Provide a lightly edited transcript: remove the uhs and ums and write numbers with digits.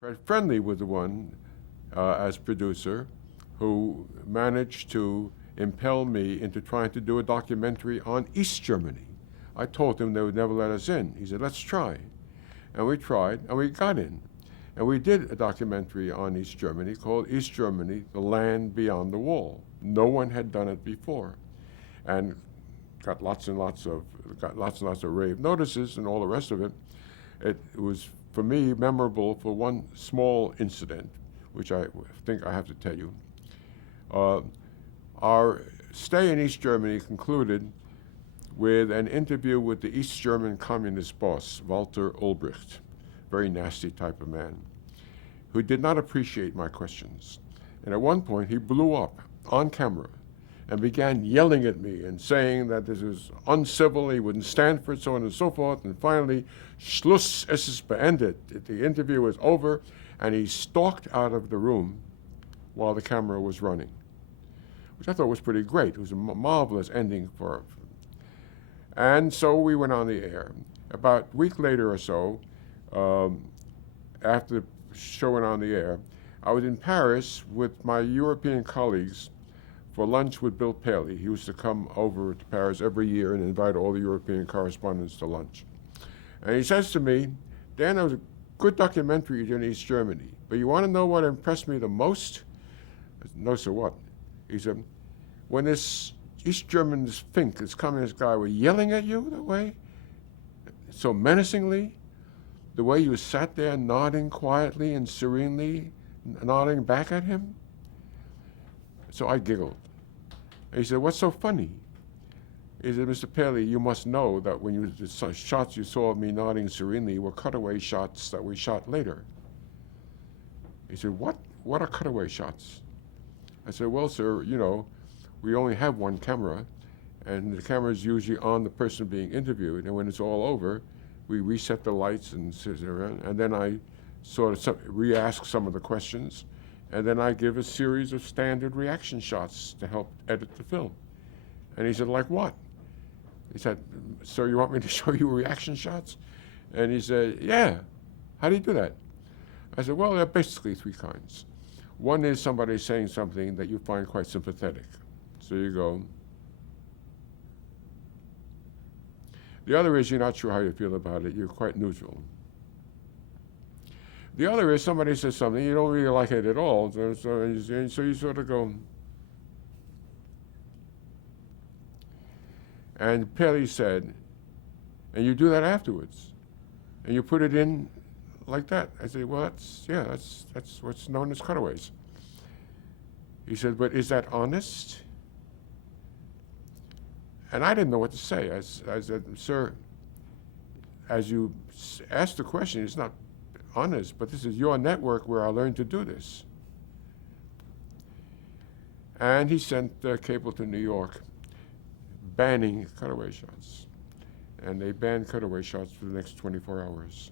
Fred Friendly was the one, as producer, who managed to impel me into trying to do a documentary on East Germany. I told him they would never let us in. He said, let's try. And we tried, and we got in. And we did a documentary on East Germany called East Germany, The Land Beyond the Wall. No one had done it before. And got lots and lots of rave notices and all the rest of it. It was, for me, memorable for one small incident, which I think I have to tell you. Our stay in East Germany concluded with an interview with the East German communist boss, Walter Ulbricht, very nasty type of man, who did not appreciate my questions. And at one point, he blew up on camera and began yelling at me and saying that this is uncivil, he wouldn't stand for it, so on and so forth. And finally, Schluss, es ist beendet. The interview was over, and he stalked out of the room while the camera was running, which I thought was pretty great. It was a marvelous ending for. And so we went on the air. About a week later or so, after the show went on the air, I was in Paris with my European colleagues for lunch with Bill Paley. He used to come over to Paris every year and invite all the European correspondents to lunch. And he says to me, Dan, that was a good documentary you did in East Germany, but you want to know what impressed me the most? I said, no, so what? He said, when this East German, this Fink, this communist guy, were yelling at you that way, so menacingly, the way you sat there nodding quietly and serenely, nodding back at him. So I giggled. And he said, what's so funny? He said, Mr. Paley, you must know that when the shots you saw of me nodding serenely were cutaway shots that we shot later. He said, what? What are cutaway shots? I said, well, sir, you know, we only have one camera, and the camera is usually on the person being interviewed, and when it's all over, we reset the lights and then I sort of re-ask some of the questions, and then I give a series of standard reaction shots to help edit the film. And he said, like what? He said, sir, you want me to show you reaction shots? And he said, yeah. How do you do that? I said, well, there are basically three kinds. One is somebody saying something that you find quite sympathetic. So you go. The other is you're not sure how you feel about it. You're quite neutral. The other is somebody says something, you don't really like it at all, so you sort of go. And Paley said, and you do that afterwards, and you put it in like that. I said, well, that's what's known as cutaways. He said, but is that honest? And I didn't know what to say. I said, sir, as you asked the question, it's not honest, but this is your network where I learned to do this. And he sent a cable to New York banning cutaway shots. And they banned cutaway shots for the next 24 hours.